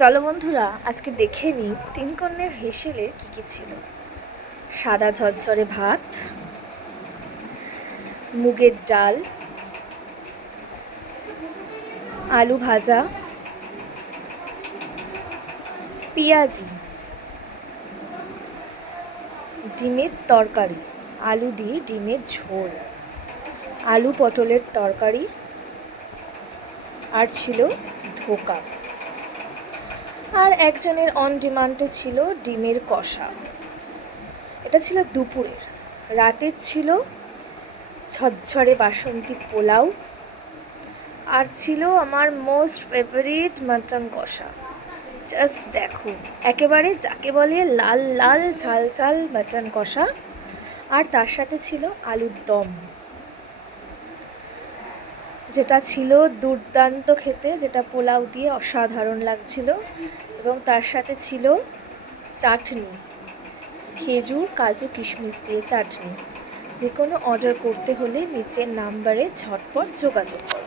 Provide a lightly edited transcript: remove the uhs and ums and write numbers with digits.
চলো বন্ধুরা, আজকে দেখে নিই তিন কন্যার হেসেলে কি কি ছিল। সাদা ঝরঝরে ভাত, মুগের ডাল, আলু ভাজা, পেঁয়াজি, ডিমের তরকারি, আলু দিয়ে ডিমের ঝোল, আলু পটলের তরকারি, আর ছিল ধোকা। আর একজনের অন ডিমান্ডে ছিল ডিমের কষা। এটা ছিল দুপুরের। রাতের ছিল ঝরঝরে বাসন্তী পোলাও, আর ছিল আমার মোস্ট ফেভারিট মাটন কষা। জাস্ট দেখো, একেবারে যাকে বলে লাল লাল ঝাল ঝাল মাটন কষা। আর তার সাথে ছিল আলুর দম, যেটা ছিল দুর্দান্ত খেতে, যেটা পোলাও দিয়ে অসাধারণ লাগছিল। এবং তার সাথে ছিল চাটনি, খেজুর কাজু কিশমিশ দিয়ে চাটনি। যে কোনো অর্ডার করতে হলে নিচের নাম্বারে ঝটপট যোগাযোগ করো।